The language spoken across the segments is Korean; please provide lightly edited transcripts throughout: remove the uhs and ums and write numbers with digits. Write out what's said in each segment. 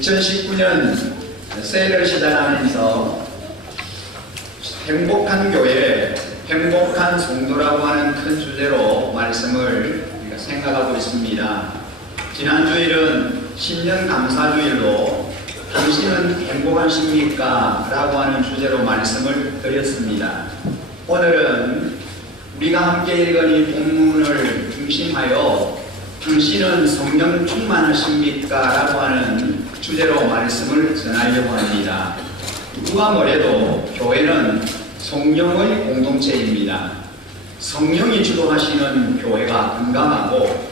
2019년 새해를 시작하면서 행복한 교회, 행복한 성도라고 하는 큰 주제로 말씀을 우리가 생각하고 있습니다. 지난 주일은 신년 감사주일로 당신은 행복하십니까? 라고 하는 주제로 말씀을 드렸습니다. 오늘은 우리가 함께 읽은 이 본문을 중심하여 당신은 성령 충만하십니까? 라고 하는 주제로 말씀을 전하려고 합니다. 누가 뭐래도 교회는 성령의 공동체입니다. 성령이 주도하시는 교회가 건강하고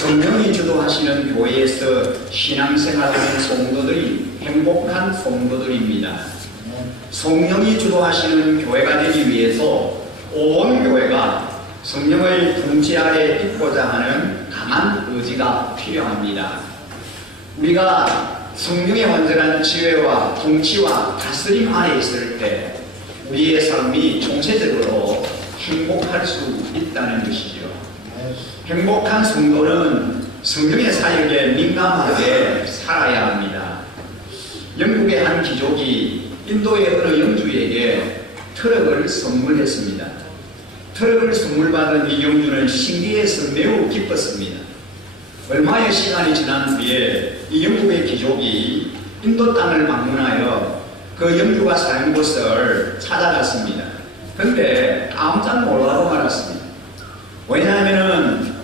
성령이 주도하시는 교회에서 신앙생활하는 성도들이 행복한 성도들입니다. 성령이 주도하시는 교회가 되기 위해서 온 교회가 성령의 통치 아래 있고자 하는 강한 의지가 필요합니다. 우리가 성령의 완전한 지혜와 통치와 다스림 아래 있을 때 우리의 삶이 총체적으로 행복할 수 있다는 것이죠. 행복한 성도는 성령의 사역에 민감하게 살아야 합니다. 영국의 한 귀족이 인도의 어느 영주에게 트럭을 선물했습니다. 트럭을 선물받은 이 영주는 신기해서 매우 기뻤습니다. 얼마의 시간이 지난 뒤에 이 영국의 귀족이 인도 땅을 방문하여 그 영주가 사는 곳을 찾아갔습니다. 그런데 깜짝 놀라고 말았습니다. 왜냐하면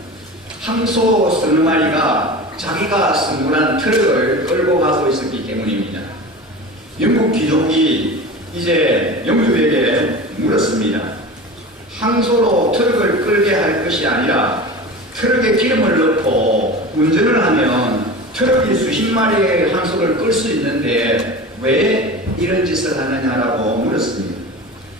항소 서너 마리가 자기가 선물한 트럭을 끌고 가고 있었기 때문입니다. 영국 귀족이 이제 영주에게 물었습니다. 항소로 트럭을 끌게 할 것이 아니라 트럭에 기름을 넣고 운전을 하면 트럭이 수십 마리의 항소를 끌 수 있는데 왜 이런 짓을 하느냐라고 물었습니다.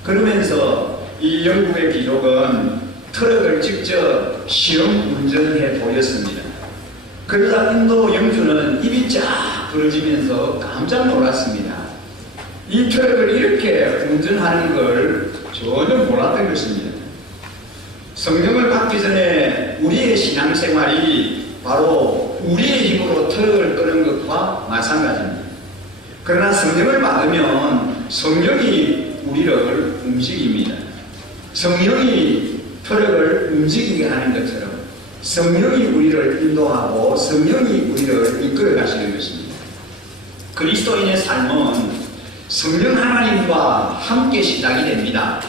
그러면서 이 영국의 귀족은 트럭을 직접 시험 운전해 보였습니다. 그러자 인도 영주는 입이 쫙 부러지면서 깜짝 놀랐습니다. 이 트럭을 이렇게 운전하는 걸 전혀 몰랐던 것입니다. 성령을 받기 전에 우리의 신앙생활이 바로 우리의 힘으로 트럭을 끄는 것과 마찬가지입니다. 그러나 성령을 받으면 성령이 우리를 움직입니다. 성령이 트럭을 움직이게 하는 것처럼 성령이 우리를 인도하고 성령이 우리를 이끌어 가시는 것입니다. 그리스도인의 삶은 성령 하나님과 함께 시작이 됩니다.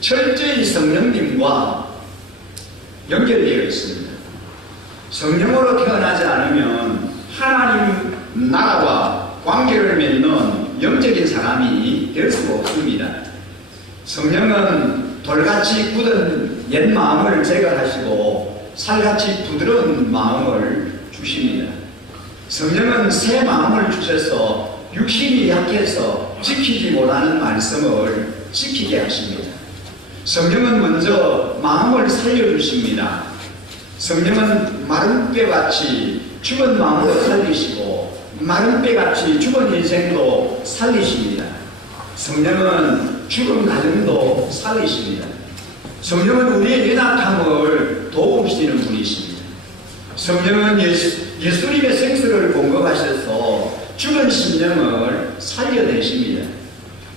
철저히 성령님과 연결되어 있습니다. 성령으로 태어나지 않으면 하나님 나라와 관계를 맺는 영적인 사람이 될 수가 없습니다. 성령은 돌같이 굳은 옛 마음을 제거하시고 살같이 부드러운 마음을 주십니다. 성령은 새 마음을 주셔서 육신이 약해서 지키지 못하는 말씀을 지키게 하십니다. 성령은 먼저 마음을 살려주십니다. 성령은 마른 뼈같이 죽은 마음도 살리시고 마른 뼈같이 죽은 인생도 살리십니다. 성령은 죽은 가정도 살리십니다. 성령은 우리의 연약함을 도우시는 분이십니다. 성령은 예수님의 생수를 공급하셔서 죽은 심령을 살려내십니다.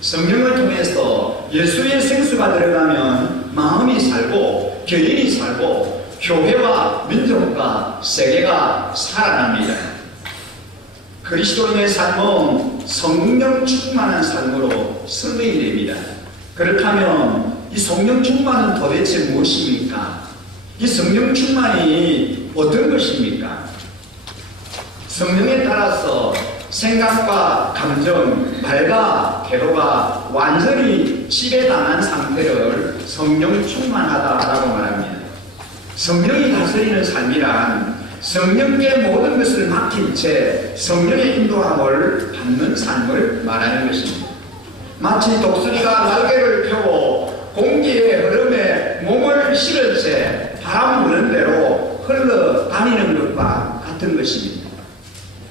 성령을 통해서 예수의 생수가 들어가면 마음이 살고 개인이 살고 교회와 민족과 세계가 살아납니다. 그리스도인의 삶은 성령 충만한 삶으로 승리이 됩니다. 그렇다면 이 성령 충만은 도대체 무엇입니까? 이 성령 충만이 어떤 것입니까? 성령에 따라서 생각과 감정, 말과 태도가 완전히 지배당한 상태를 성령 충만하다라고 말합니다. 성령이 다스리는 삶이란 성령께 모든 것을 맡긴 채 성령의 인도함을 받는 삶을 말하는 것입니다. 마치 독수리가 날개를 펴고 공기의 흐름에 몸을 실은 채 바람 부는 대로 흘러다니는 것과 같은 것입니다.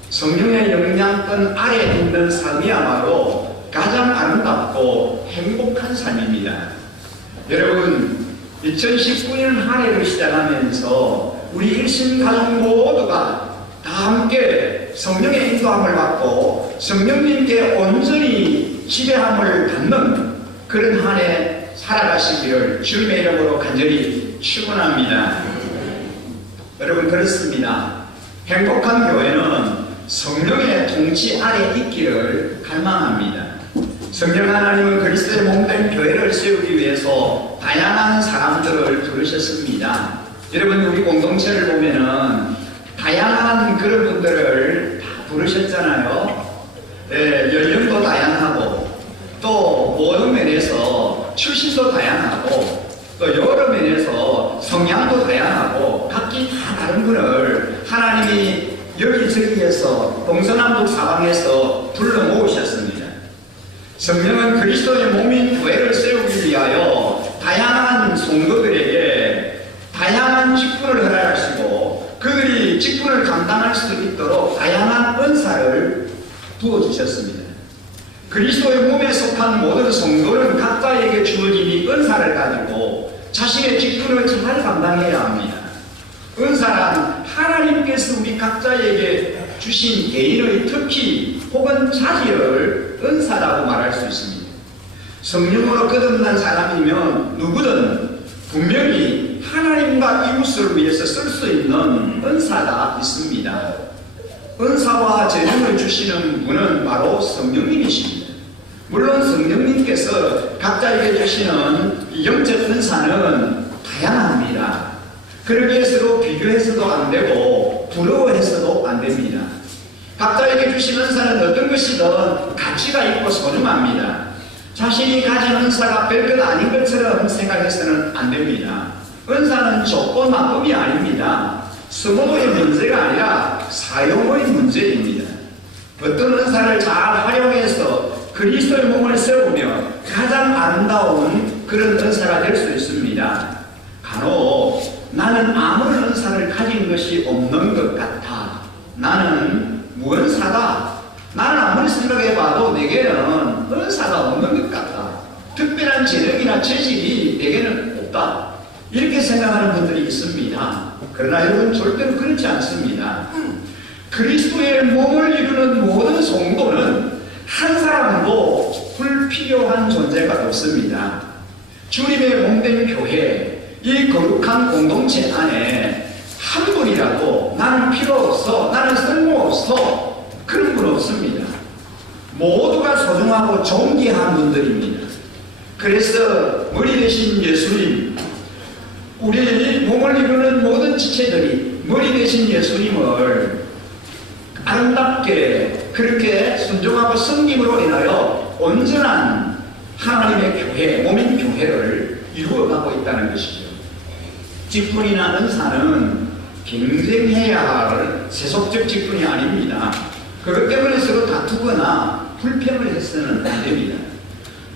성령의 영향권 아래 있는 삶이야말로 가장 아름답고 행복한 삶입니다. 여러분, 2019년 한 해를 시작하면서 우리 일신 가족 모두가 다 함께 가운데 성령의 인도함을 받고 성령님께 온전히 지배함을 받는 그런 한 해 살아가시기를 주님의 이름으로 간절히 축원합니다. 여러분, 그렇습니다. 행복한 교회는 성령의 통치 아래 있기를 갈망합니다. 성령 하나님은 그리스도의 몸된 교회를 세우기 위해서 다양한 사람들을 부르셨습니다. 여러분, 우리 공동체를 보면은 다양한 그런 분들을 다 부르셨잖아요. 연령도 다양하고 또 모든 면에서 출신도 다양하고 또 여러 면에서 성향도 다양하고 각기 다 다른 분을 하나님이 여기저기에서 동서남북 사방에서 불러 모으셨습니다. 성령은 그리스도의 몸인 교회를 세우기 위하여 다양한 성도들에게 다양한 직분을 허락하시고 그들이 직분을 감당할 수 있도록 다양한 은사를 부어주셨습니다. 그리스도의 몸에 속한 모든 성도는 각자에게 주어진 이 은사를 가지고 자신의 직분을 잘 감당해야 합니다. 은사란 하나님께서 우리 각자에게 주신 개인의 특기 혹은 자질을 은사라고 말할 수 있습니다. 성령으로 거듭난 사람이면 누구든 분명히 하나님과 이웃을 위해서 쓸 수 있는 은사가 있습니다. 은사와 재능을 주시는 분은 바로 성령님이십니다. 물론 성령님께서 각자에게 주시는 영적 은사는 다양합니다. 그러기에서도 비교해서도 안 되고 부러워해서도 안 됩니다. 각자에게 주신 은사는 어떤 것이든 가치가 있고 소중합니다. 자신이 가진 은사가 별것 아닌 것처럼 생각해서는 안 됩니다. 은사는 조건 나쁨이 아닙니다. 스모도의 문제가 아니라 사용의 문제입니다. 어떤 은사를 잘 활용해서 그리스도의 몸을 세우며 가장 아름다운 그런 은사가 될 수 있습니다. 간혹 나는 아무런 은사를 가진 것이 없는 것 같아. 나는 무은사다. 나는 아무리 생각해봐도 내게는 은사가 없는 것 같다. 특별한 재능이나 재질이 내게는 없다. 이렇게 생각하는 분들이 있습니다. 그러나 여러분, 절대로 그렇지 않습니다. 그리스도의 몸을 이루는 모든 성도는 한 사람도 불필요한 존재가 없습니다. 주님의 몸된 교회, 이 거룩한 공동체 안에 한 분이라도 나는 필요 없어, 나는 쓸모없어, 그런 분 없습니다. 모두가 소중하고 존귀한 분들입니다. 그래서 머리 대신 예수님, 우리 몸을 이루는 모든 지체들이 머리 대신 예수님을 아름답게 그렇게 순종하고 섬김으로 인하여 온전한 하나님의 교회, 몸인 교회를 이루어가고 있다는 것이죠. 직분이나 은사는 경쟁해야 할 세속적 직분이 아닙니다. 그것 때문에 서로 다투거나 불평을 해서는 안 됩니다.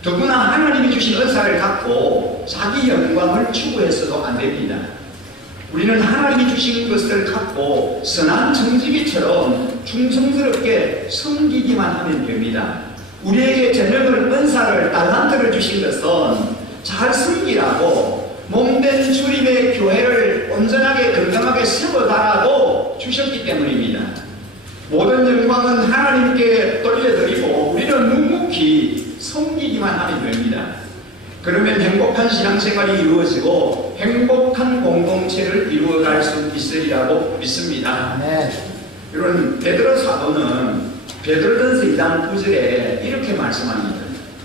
더구나 하나님이 주신 은사를 갖고 자기 영광을 추구해서도 안 됩니다. 우리는 하나님이 주신 것을 갖고 선한 청지기처럼 충성스럽게 섬기기만 하면 됩니다. 우리에게 재능을, 은사를, 달란트를 주신 것은 잘 섬기라고 몸된 주님의 교회를 온전하게 건강하게 세워가라고 주셨기 때문입니다. 모든 영광은 하나님께 돌려드리고 우리는 묵묵히 섬기기만 하면 됩니다. 그러면 행복한 신앙생활이 이루어지고 행복한 공동체를 이루어갈 수 있으리라고 믿습니다. 이런 베드로 사도는 베드로전서 2장 9절에 이렇게 말씀합니다.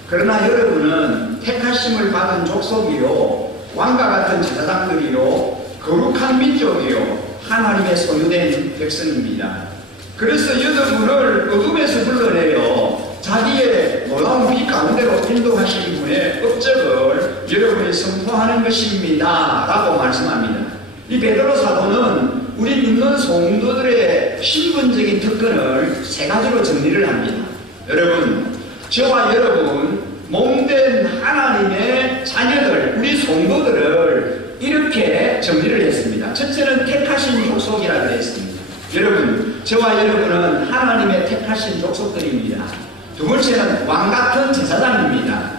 그러나 여러분은 택하심을 받은 족속이요 왕과 같은 제사장들이요 거룩한 민족이요 하나님의 소유된 백성입니다. 그래서 여러분을 어둠에서 불러내어 자기의 놀라운 빛 가운데로 인도하신 분의 업적을 여러분이 선포하는 것입니다 라고 말씀합니다. 이 베드로 사도는 우리 믿는 성도들의 신분적인 특권을 세 가지로 정리를 합니다. 여러분, 저와 여러분 몸된 하나님의 자녀들, 우리 성도들을 이렇게 정리를 했습니다. 첫째는 택하신 족속이라고 했습니다. 여러분, 저와 여러분은 하나님의 택하신 족속들입니다. 두 번째는 왕같은 제사장입니다.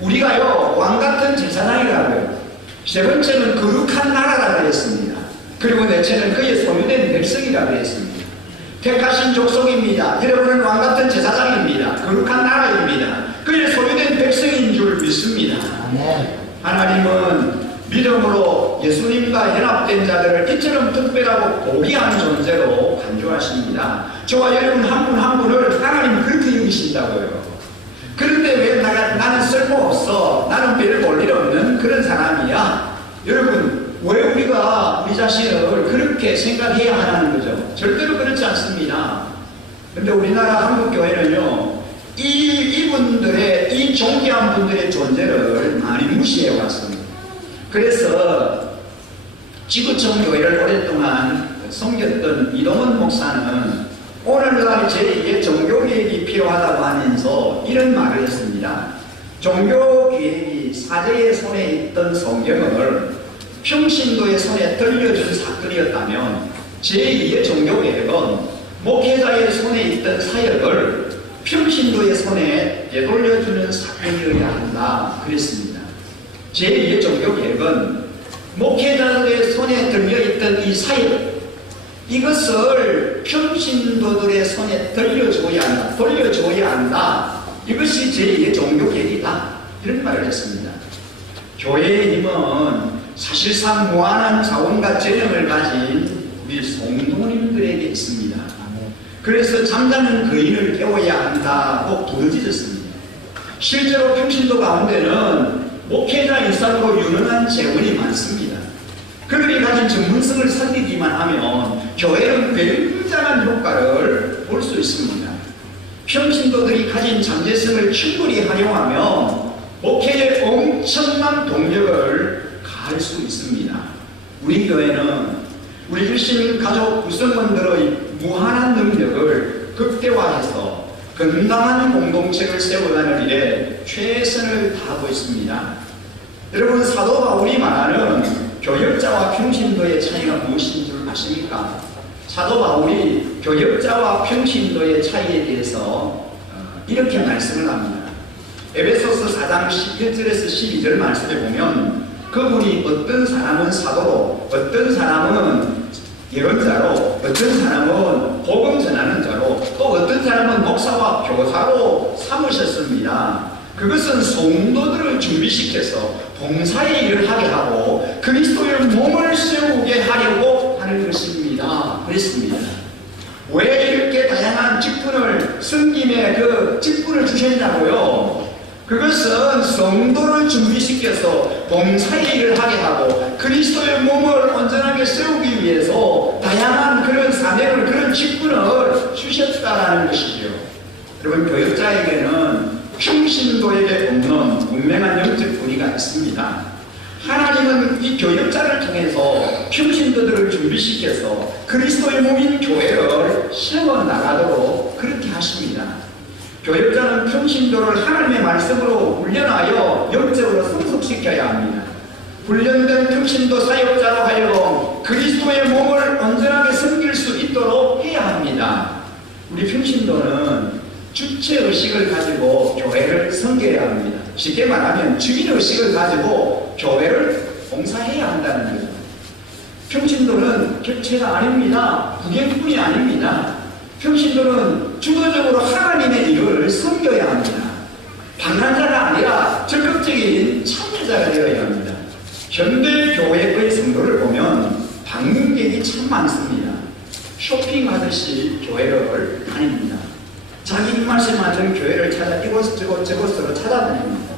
우리가요 왕같은 제사장이라고요. 세 번째는 거룩한 나라라고 했습니다. 그리고 넷째는 그의 소유된 백성이라고 했습니다. 택하신 족속입니다. 여러분은 왕같은 제사장입니다. 거룩한 나라입니다. 그의 소유된 백성인 줄 믿습니다. 하나님은 믿음으로 예수님과 연합된 자들을 이처럼 특별하고 고귀한 존재로 간주하십니다. 저와 여러분 한 분 한 분을 하나님 그렇게 여기신다고요. 그런데 왜 나는 쓸모없어, 나는 별 볼 일 없는 그런 사람이야? 여러분, 왜 우리가 우리 자신을 그렇게 생각해야 하는 거죠? 절대로 그렇지 않습니다. 근데 우리나라 한국교회는요, 이분들의, 이 존귀한 분들의 존재를 많이 무시해 왔습니다. 그래서 지구촌 교회를 오랫동안 섬겼던 이동원 목사는 오늘날 제2의 종교개혁이 필요하다고 하면서 이런 말을 했습니다. 종교개혁이 사제의 손에 있던 성경을 평신도의 손에 들려준 사건이었다면 제2의 종교개혁은 목회자의 손에 있던 사역을 평신도의 손에 되돌려주는 사건이어야 한다 그랬습니다. 제2의 종교개혁은 목회자들의 손에 들려있던 이 사역, 이것을 평신도들의 손에 돌려줘야 한다. 이것이 제2의 종교개혁이다. 이런 말을 했습니다. 교회의 힘은 사실상 무한한 자원과 재능을 가진 우리 성도님들에게 있습니다. 그래서 잠자는 거인을 깨워야 한다고 부르짖었습니다. 실제로 평신도 가운데는 목회자 일상으로 유능한 재원이 많습니다. 그들이 가진 전문성을 살리기만 하면 교회는 굉장한 효과를 볼 수 있습니다. 평신도들이 가진 잠재성을 충분히 활용하면 목회에 엄청난 동력을 가할 수 있습니다. 우리 교회는 우리 일신 가족 구성원들의 무한한 능력을 극대화해서 건강한 공동체를 세워가는 일에 최선을 다하고 있습니다. 여러분, 사도 바울이 말하는 교역자와 평신도의 차이가 무엇인 줄 아십니까? 사도 바울이 교역자와 평신도의 차이에 대해서 이렇게 말씀을 합니다. 에베소서 4장 11절에서 12절 말씀에 보면 그분이 어떤 사람은 사도로, 어떤 사람은 예언자로, 어떤 사람은 복음 전하는 자로, 또 어떤 사람은 목사와 교사로 삼으셨습니다. 그것은 성도들을 준비시켜서 봉사의 일을 하게 하고 그리스도의 몸을 세우게 하려고 하는 것입니다. 그랬습니다. 왜 이렇게 다양한 직분을, 섬김의 그 직분을 주셨냐고요? 그것은 성도를 준비시켜서 봉사의 일을 하게 하고 그리스도의 몸을 온전하게 세우기 위해서 다양한 그런 사명을, 그런 직분을 주셨다라는 것이죠. 여러분, 교역자에게는 평신도에게 없는 분명한 영적 권위가 있습니다. 하나님은 이 교역자를 통해서 평신도들을 준비시켜서 그리스도의 몸인 교회를 세워나가도록 그렇게 하십니다. 교역자는 평신도를 하나님의 말씀으로 훈련하여 영적으로 성숙시켜야 합니다. 훈련된 평신도 사역자로 하여금 그리스도의 몸을 온전하게 섬길 수 있도록 해야 합니다. 우리 평신도는 주체의식을 가지고 교회를 섬겨야 합니다. 쉽게 말하면 주인의식을 가지고 교회를 봉사해야 한다는 거죠. 평신도는 객체가 아닙니다. 부경뿐이 아닙니다. 평신도는 주도적으로 하나님의 일을 섬겨야 합니다. 방랑자가 아니라 적극적인 참여자가 되어야 합니다. 현대 교회의 성도를 보면 방문객이 참 많습니다. 쇼핑하듯이 교회를 다닙니다. 자기 입맛에 맞는 교회를 찾아 이곳저곳으로 찾아다닙니다.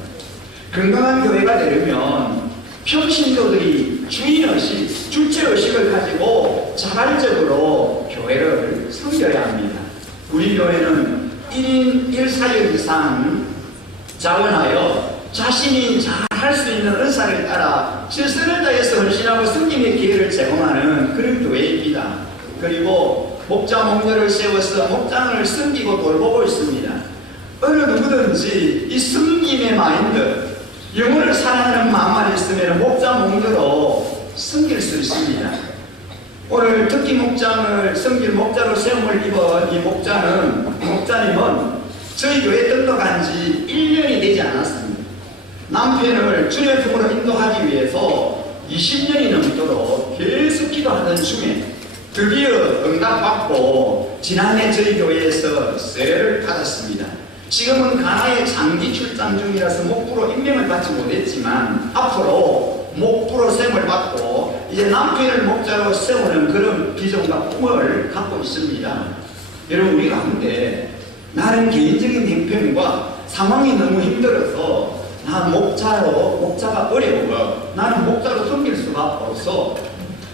건강한 교회가 되려면 평신도들이 주인의식, 주체의식을 가지고 자발적으로 교회를 섬겨야 합니다. 우리 교회는 1인 1사역 이상 자원하여 자신이 잘 할 수 있는 은사를 따라 최선을 다해서 헌신하고 섬김의 기회를 제공하는 그런 교회입니다. 그리고 목자 목녀를 세워서 목장을 섬기고 돌보고 있습니다. 어느 누구든지 이 섬김의 마인드, 영혼을 사랑하는 마음만 있으면 목자 목녀로 섬길 수 있습니다. 오늘 특기 목장을 섬길 목자로 세움을 입은 이 목자님은 저희 교회 등록한 지 1년이 되지 않았습니다. 남편을 주님의 품으로 인도하기 위해서 20년이 넘도록 계속 기도하던 중에 드디어 응답받고 지난해 저희 교회에서 세례를 받았습니다. 지금은 가나에 장기 출장 중이라서 목부로 임명을 받지 못했지만 앞으로 목부로 셈을 받고 이제 남편을 목자로 세우는 그런 비전과 꿈을 갖고 있습니다. 여러분, 우리 가운데 나는 개인적인 형편과 상황이 너무 힘들어서 나 목자가 어려워, 나는 목자로 섬길 수가 없어,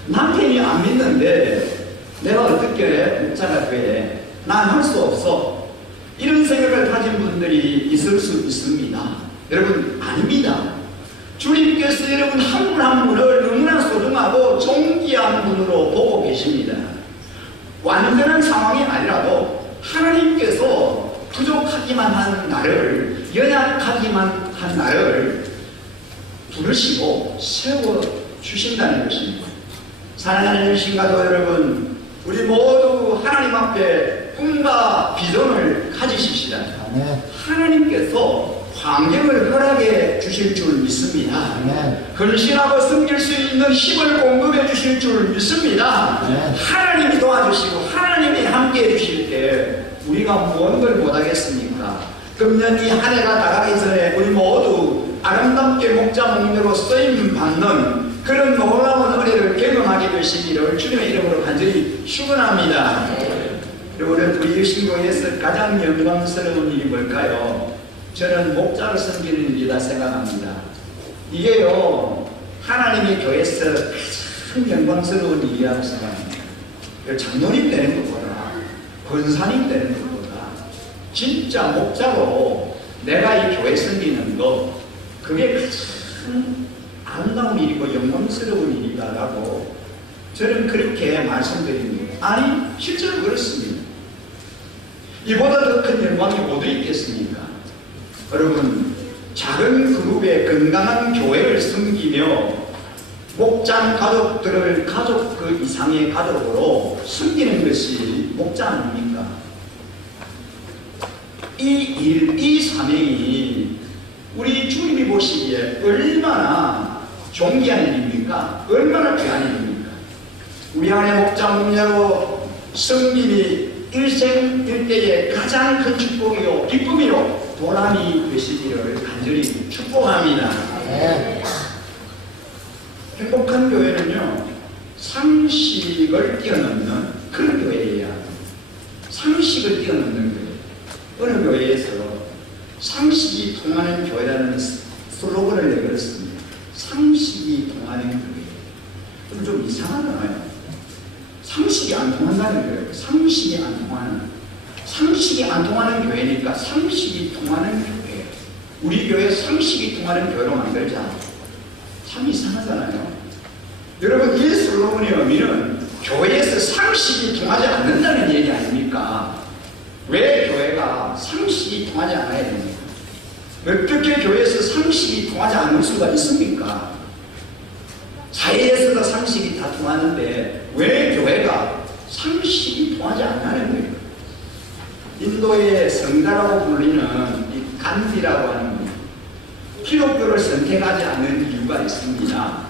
남편이 안 믿는데 내가 어떻게 목자가 돼, 난 할 수 없어, 이런 생각을 가진 분들이 있을 수 있습니다. 여러분, 아닙니다. 주님께서 여러분 한 분 한 분을 너무나 소중하고 존귀한 분으로 보고 계십니다. 완전한 상황이 아니라도 하나님께서 부족하기만 한 나를, 연약하기만 한 나를 부르시고 세워주신다는 것입니다. 사랑하는 신가도 여러분, 우리 모두 하나님 앞에 꿈과 비전을 가지십시다. 하나님께서 환경을 허락해 주실 줄 믿습니다. 헌신하고 섬길 수 있는 힘을 공급해 주실 줄 믿습니다. 하나님이 도와주시고 하나님이 함께 해주실 때 우리가 무언 걸 못하겠습니까? 금년 이 한 해가 다가기 전에 우리 모두 아름답게 목자 목녀로 쓰임 받는 그런 놀라운 은혜를 경험하게 되시기를 주님의 이름으로 간절히 축원합니다. 여러분, 우리 신교에서 가장 영광스러운 일이 뭘까요? 저는 목자를 섬기는 일이다 생각합니다. 이게요, 하나님의 교회에서 가장 영광스러운 일이라고 생각합니다. 장로님 되는 것보다, 권사님 되는 것보다 진짜 목자로 내가 이 교회 섬기는 것, 그게 가장 아름다운 일이고 영광스러운 일이다라고 저는 그렇게 말씀드립니다. 아니, 실제로 그렇습니다. 이보다 더 큰 영광이 어디 있겠습니까? 여러분, 작은 그룹의 건강한 교회를 섬기며 목장 가족들을 가족 그 이상의 가족으로 섬기는 것이 목자 아닙니까? 이 일, 이 사명이 우리 주님이 보시기에 얼마나 존귀한 일입니까? 얼마나 귀한 일입니까? 우리 안에 목자 목녀로 섬김이 일생일대의 가장 큰 축복이요 기쁨이요 보람이 되시기를 간절히 축복합니다. 행복한 교회는요, 상식을 뛰어넘는 그런 교회예요. 상식을 뛰어넘는 교회. 어느 교회에서 상식이 통하는 교회라는 슬로건을 내걸었습니다. 상식이 통하는 교회. 그럼 좀 이상하잖아요. 상식이 안 통한다는 거예요. 상식이 안 통하는 교회니까 상식이 통하는 교회. 우리 교회 상식이 통하는 교회로 만들자. 참 이상하잖아요. 여러분, 이 슬로건의 의미는 교회에서 상식이 통하지 않는다는 얘기 아닙니까? 왜 교회가 상식이 통하지 않아야 됩니까? 어떻게 교회에서 상식이 통하지 않을 수가 있습니까? 사회에서도 상식이 다 통하는데 왜 교회가 상식이 통하지 않는 거예요? 인도의 성가라고 불리는 이 간디라고 하는 분, 기독교를 선택하지 않는 이유가 있습니다.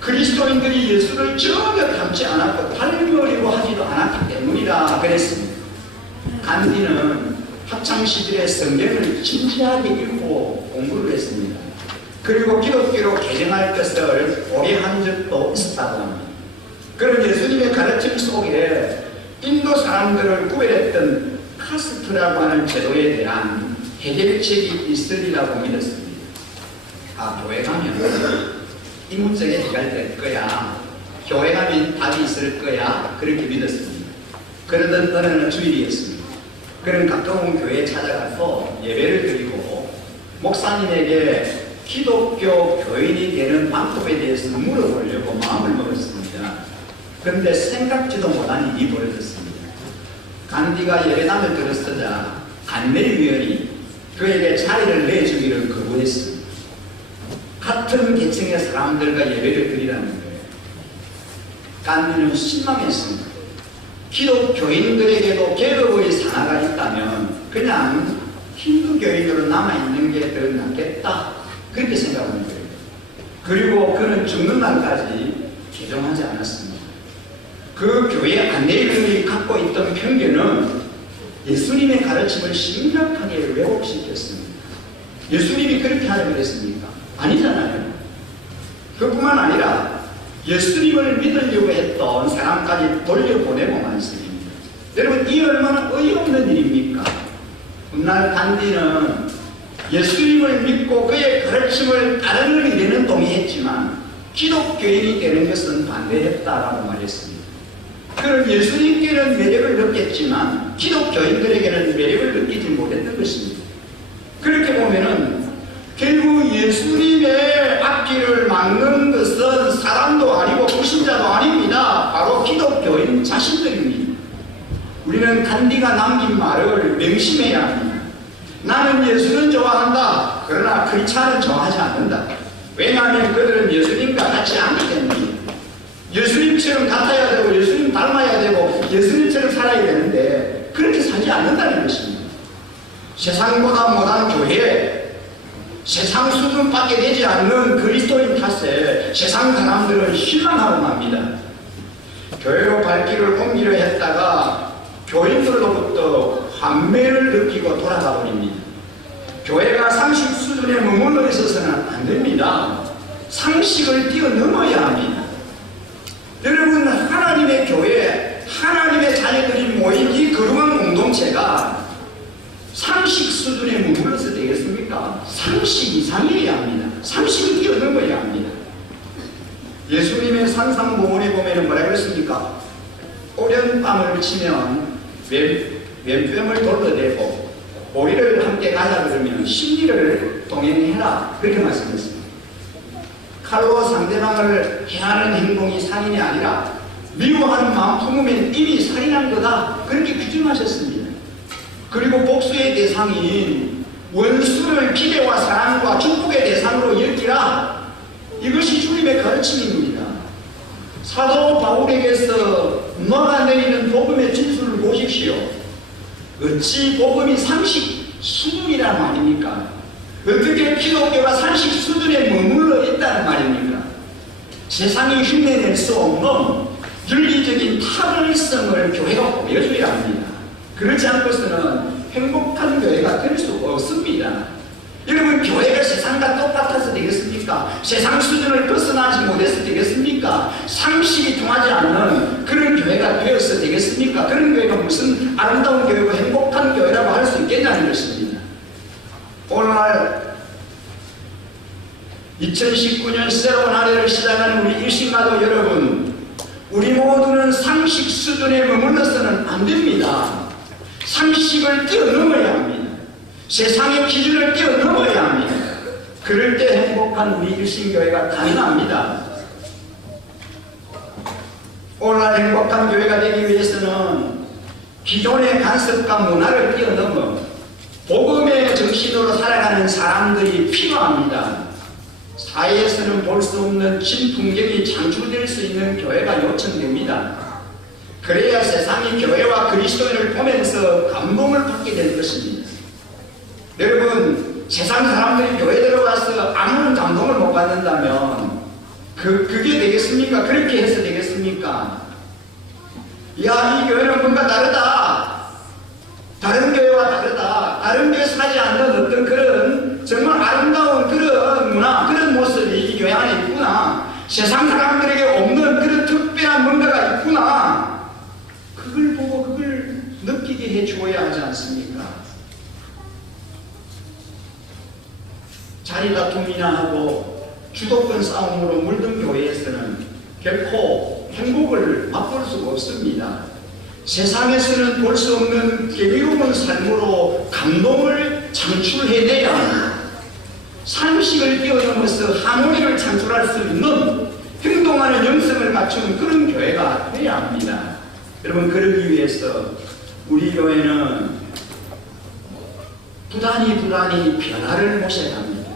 그리스도인들이 예수를 전혀 닮지 않았고 닮으려고 하지도 않았기 때문이라 그랬습니다. 간디는 학창시절에 성경을 진지하게 읽고 공부를 했습니다. 그리고 기독교로 개정할 것을 고려한 적도 있었다고 합니다. 그런 예수님의 가르침 속에 인도 사람들을 구별했던 카스트라고 하는 제도에 대한 해결책이 있으리라고 믿었습니다. 아, 교회 가면 이 문제가 해결될 거야, 교회 가면 답이 있을 거야, 그렇게 믿었습니다. 그러던 어느 주일이었습니다. 그런 가까운 교회에 찾아가서 예배를 드리고 목사님에게 기독교 교인이 되는 방법에 대해서 물어보려고 마음을 먹었습니다. 그런데 생각지도 못한 일이 벌어졌습니다. 간디가 예배당을 들어서자 안내위원이 그에게 자리를 내주기를 거부했습니다. 같은 계층의 사람들과 예배를 드리라는 거예요. 간디는 실망했습니다. 기독교인들에게도 계급의 상하가 있다면 그냥 힌두교인으로 남아있는 게 더 낫겠다, 그렇게 생각하는 거예요. 그리고 그는 죽는 날까지 개종하지 않았습니다. 그 교회 안내인들이 갖고 있던 편견은 예수님의 가르침을 심각하게 왜곡시켰습니다. 예수님이 그렇게 하려고 했습니까? 아니잖아요. 그뿐만 아니라 예수님을 믿으려고 했던 사람까지 돌려보내고 말씀입니다. 여러분, 이 얼마나 어이없는 일입니까? 훗날 간디는 예수님을 믿고 그의 가르침을 따르는 일에는 동의했지만 기독교인이 되는 것은 반대했다라고 말했습니다. 그는 예수님께는 매력을 느꼈지만 기독교인들에게는 매력을 느끼지 못했던 것입니다. 그렇게 보면은 결국 예수님의 앞길을 막는 것은 사람도 아니고 불신자도 아닙니다. 바로 기독교인 자신들입니다. 우리는 간디가 남긴 말을 명심해야 합니다. 나는 예수는 좋아한다. 그러나 크리스찬은 좋아하지 않는다. 왜냐하면 그들은 예수님과 같이 않기 때문입니다. 예수님처럼 같아야 되고 예수님 닮아야 되고 예수님처럼 살아야 되는데 그렇게 살지 않는다는 것입니다. 세상보다 못한 교회, 세상 수준밖에 되지 않는 그리스도인 탓에 세상 사람들은 실망하고 맙니다. 교회로 발길을 옮기려 했다가 교인들로부터 환멸을 느끼고 돌아가 버립니다. 교회가 상식 수준에 머물러 있어서는 안 됩니다. 상식을 뛰어넘어야 합니다. 여러분, 하나님의 교회, 하나님의 자녀들이 모인 이 거룩한 공동체가 상식 수준에 머물러서 되겠습니까? 상식 이상이어야 합니다. 상식을 뛰어넘어야 합니다. 예수님의 산상보훈에 보면 뭐라 그랬습니까? 오련밤을 치면 왼뺨을 돌려대고 오리를 함께 가자 그러면 십리를 동행해라, 그렇게 말씀했습니다. 칼로 상대방을 해하는 행동이 살인이 아니라 미워하는 마음 품으면 이미 살인한 거다, 그렇게 규정하셨습니다. 그리고 복수의 대상인 원수를 기대와 사랑과 축복의 대상으로 여기라, 이것이 주님의 가르침입니다. 사도 바울에게서 녹아내리는 복음의 진술을 보십시오. 어찌 복음이 상식 수준이란 말입니까? 어떻게 기독교가 상식 수준에 머물러 있다는 말입니까? 세상이 흉내낼 수 없는 윤리적인 타결성을 교회가 보여줘야 합니다. 그렇지 않고서는 행복한 교회가 될 수 없습니다. 여러분, 교회가 세상과 똑같아서 되겠습니까? 세상 수준을 벗어나지 못해서 되겠습니까? 상식이 통하지 않는 그런 교회가 되어서 되겠습니까? 그런 교회가 무슨 아름다운 교회고 행복한 교회라고 할 수 있겠냐는 것입니다. 오늘날 2019년 새로운 한 해를 시작하는 우리 일신가족 여러분, 우리 모두는 상식 수준에 머물러서는 안 됩니다. 상식을 뛰어넘어야 합니다. 세상의 기준을 뛰어넘어야 합니다. 그럴 때 행복한 우리 일신교회가 가능합니다. 오늘날 행복한 교회가 되기 위해서는 기존의 간섭과 문화를 뛰어넘어 복음의 정신으로 살아가는 사람들이 필요합니다. 사회에서는 볼 수 없는 진풍경이 창출될 수 있는 교회가 요청됩니다. 그래야 세상이 교회와 그리스도인을 보면서 감동을 받게 될 것입니다. 여러분, 세상 사람들이 교회 들어가서 아무런 감동을 못 받는다면 그게 되겠습니까? 그렇게 해서 되겠습니까? 야, 이 교회는 뭔가 다르다. 다른 교회와 다르다. 다른 교회에서 하지 않는 어떤 그런 정말 아름다운 그런 문화, 그런 모습이 이 교회 안에 있구나. 세상 사람들에게 없는 그런 특별한 뭔가가 있구나. 그걸 보고 그걸 느끼게 해주어야 하지 않습니까? 자리 다툼이나 하고 주도권 싸움으로 물든 교회에서는 결코 행복을 맛볼 수가 없습니다. 세상에서는 볼 수 없는 경이로운 삶으로 감동을 창출해내야 합니다. 상식을 뛰어넘어서 하모니를 창출할 수 있는 행동하는 영성을 갖춘 그런 교회가 되어야 합니다. 여러분, 그러기 위해서 우리 교회는 부단히 변화를 모셔야 합니다.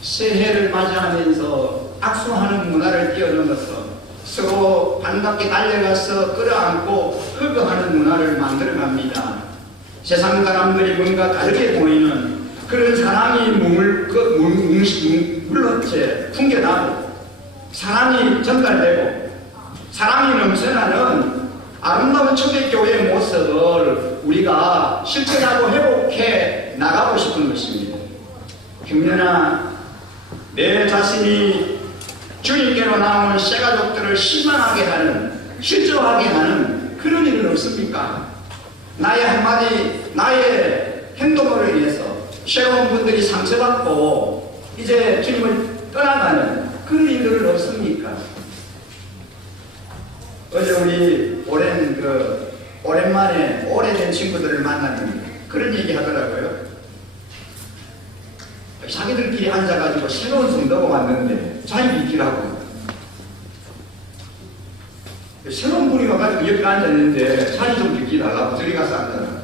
새해를 맞이하면서 악수하는 문화를 뛰어넘어서 서로 반갑게 달려가서 끌어안고 허그하는 문화를 만들어갑니다. 세상 사람들이 뭔가 다르게 보이는 그런 사랑이 물러째 풍겨나고 사랑이 전달되고 사랑이 넘쳐나는 아름다운 초대교회의 모습을 우리가 실천하고 회복해 나가고 싶은 것입니다. 경련아, 내 자신이 주님께로 나오는 새가족들을 실망하게 하는, 실족하게 하는 그런 일은 없습니까? 나의 한마디, 나의 행동으로 인해서 새로운 분들이 상처받고 이제 주님을 떠나가는 그런 일들은 없습니까? 어제 우리 오랜만에 오래된 친구들을 만났는데 그런 얘기 하더라고요. 자기들끼리 앉아가지고 새로운 성도가 왔는데 자기 믿기라고. 새로운 분이 와가지고 옆에 앉았는데 자리 좀 비키달라고 저리 가서 앉아라.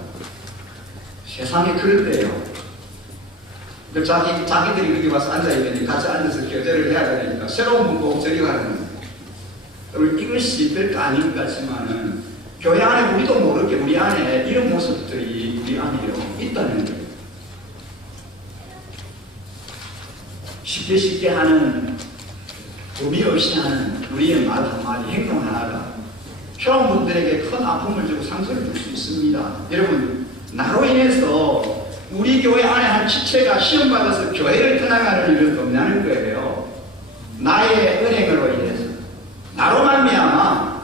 세상에 그런데요. 자기들이 여기 와서 앉아야 되니 같이 앉아서 교제를 해야 되니까 새로운 분 꼭 저리 가라는 거예요. 이것이 별거 아닌 것 같지만은 교회 안에 우리도 모르게 우리 안에 이런 모습들이 우리 안에 있다는 거예요. 쉽게 하는, 의미 없이 하는 우리의 말 한마디, 행동 하나가 필요한 분들에게 큰 아픔을 주고 상처를 줄 수 있습니다. 여러분, 나로 인해서 우리 교회 안에 한 지체가 시험받아서 교회를 떠나가는 일은 없냐는 거예요. 나의 은행으로 인해서. 나로 말미암아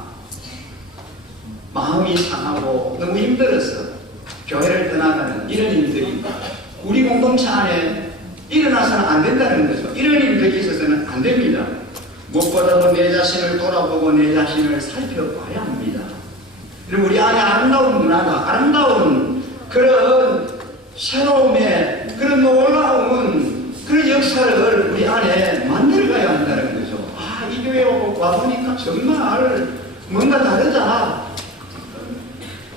마음이 상하고 너무 힘들어서 교회를 떠나가는 이런 일들이 우리 공동체 안에 일어나서는 안 된다는 거죠. 이런 일들이 있어서는 안 됩니다. 무엇보다도 내 자신을 돌아보고 내 자신을 살펴봐야 합니다. 그리고 우리 안에 아름다운 문화가, 아름다운 그런 새로움의 그런 놀라운 그런 역사를 우리 안에 만들어가야 한다는 거죠. 아, 이 교회에 와보니까 정말 뭔가 다르다.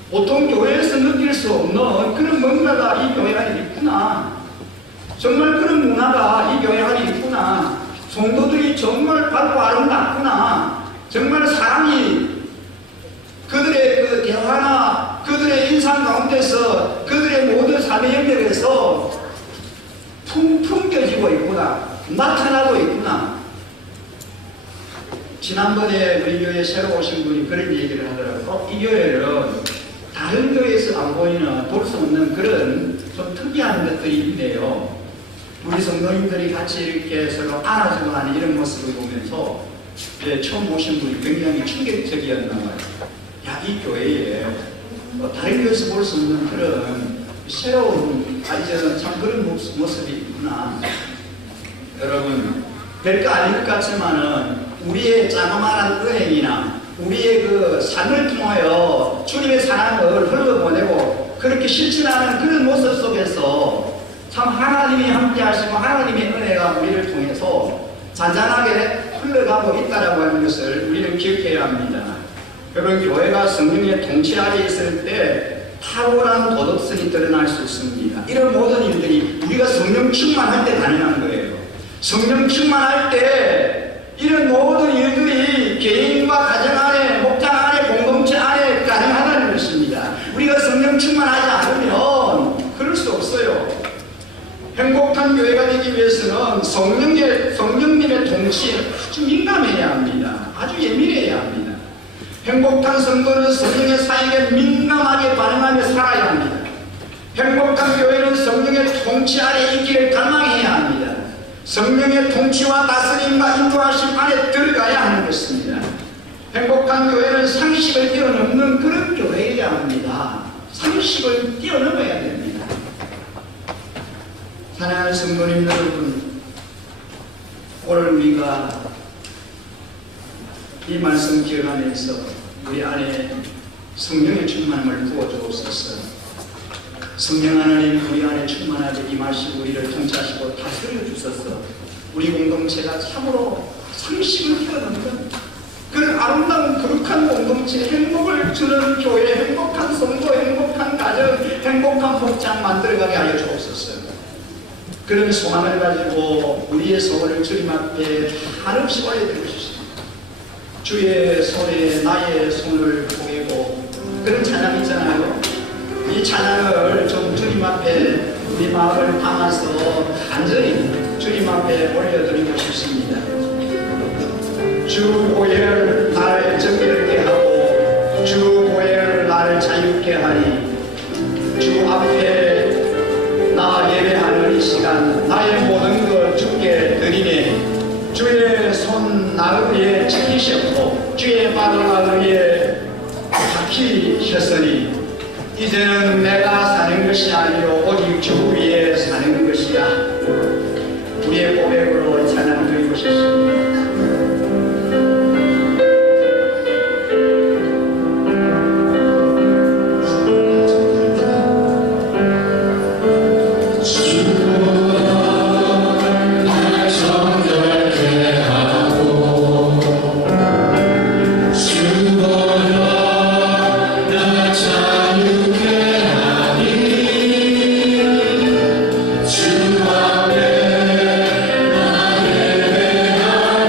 보통 교회에서 느낄 수 없는 그런 뭔가가 이 교회 안에 있구나. 정말 그런 문화가 이 교회 안에 있구나. 성도들이 정말 밝고 아름답구나. 정말 사랑이 그들의 그 대화나 그들의 인상 가운데서 그들의 모든 삶의 연결에서 풍겨지고 있구나. 나타나고 있구나. 지난번에 우리 교회에 새로 오신 분이 그런 얘기를 하더라고요. 이 교회는 다른 교회에서 안 보이는 볼 수 없는 그런 좀 특이한 것들이 있네요. 우리 성도님들이 같이 이렇게 서로 안아주고 하는 이런 모습을 보면서 처음 오신 분이 굉장히 충격적이었나 봐요. 야, 이 교회에 다른 교회에서 볼 수 없는 그런 새로운 아이들은 참 그런 모습이 있구나. 여러분, 별거 아닌 것 같지만은 우리의 자그마한 은행이나 우리의 그 삶을 통하여 주님의 사랑을 흘러보내고 그렇게 실천하는 그런 모습 속에서 참 하나님이 함께 하시고 하나님의 은혜가 우리를 통해서 잔잔하게 흘러가고 있다라고 하는 것을 우리는 기억해야 합니다. 여러분, 교회가 성령의 통치 아래 있을 때 탁월한 도덕성이 드러날 수 있습니다. 이런 모든 일들이 우리가 성령 충만할 때 가능한 거예요. 성령 충만할 때 이런 모든 일들이 개인과 가정 안에, 목장 안에, 공동체 안에 가능하다는 것입니다. 우리가 성령 충만하지 않으면 그럴 수 없어요. 행복한 교회가 되기 위해서는 성령님의 통치에 아주 민감해야 합니다. 아주 예민해야 합니다. 행복한 성도는 성령의 사역에 민감하게 반응하며 살아야 합니다. 행복한 교회는 성령의 통치 아래 있기를 갈망해야 합니다. 성령의 통치와 다스림과 인도하심 안에 들어가야 하는 것입니다. 행복한 교회는 상식을 뛰어넘는 그런 교회여야 합니다. 상식을 뛰어넘어야 됩니다. 사랑하는 성도님 여러분, 오늘 우리가 이 말씀 기억하면서 우리 안에 성령의 충만함을 부어주옵소서. 성령 하나님 우리 안에 충만하게 임하시고 우리를 통치하시고 다스려 주셔서 우리 공동체가 참으로 상식을 뛰어넘는 그런 아름다운 거룩한 공동체, 행복을 주는 교회, 행복한 성도, 행복한 가정, 행복한 복장 만들어가게 하여 주옵소서. 그런 소망을 가지고 우리의 소원을 주님 앞에 한없이 올려드리고 싶습니다. 주의 손에 나의 손을 보이고 그런 찬양 있잖아요. 이 찬양을 좀 주님 앞에 우리 마음을 담아서 간절히 주님 앞에 올려드리고 싶습니다. 주 보혈 나의 정결 자유케 하리. 주 앞에 나 예배하는 이 시간 나의 모든 것 주께 드리네. 주의 손 나를 위해 지키셨고 주의 발을 나를 위해 박히셨으니 이제는 내가 사는 것이 아니요 오직 주 위에 사는 것이다. 우리의 고백으로 찬양 드리고 싶습니다. 주 앞에 나 예배하리.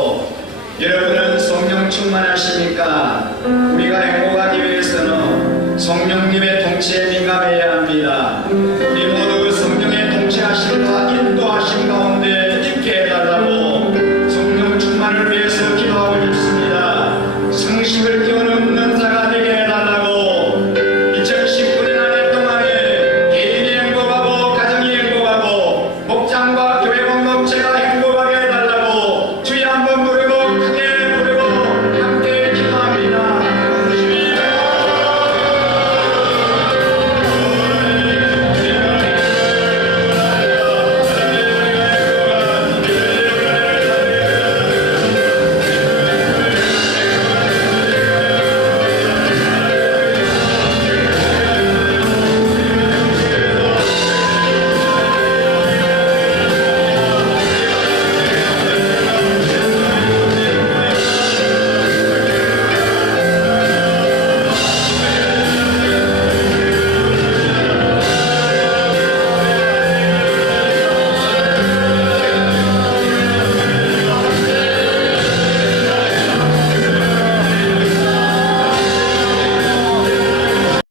주옵소서. 여러분은 성령 충만하십니까? 우리가 행복하기 위해서는 성령님의 통치에 민감해야 합니다. 우리 모두 성령의 통치하심과 인도하심 가운데 있게 해달라고 성령 충만을 위해서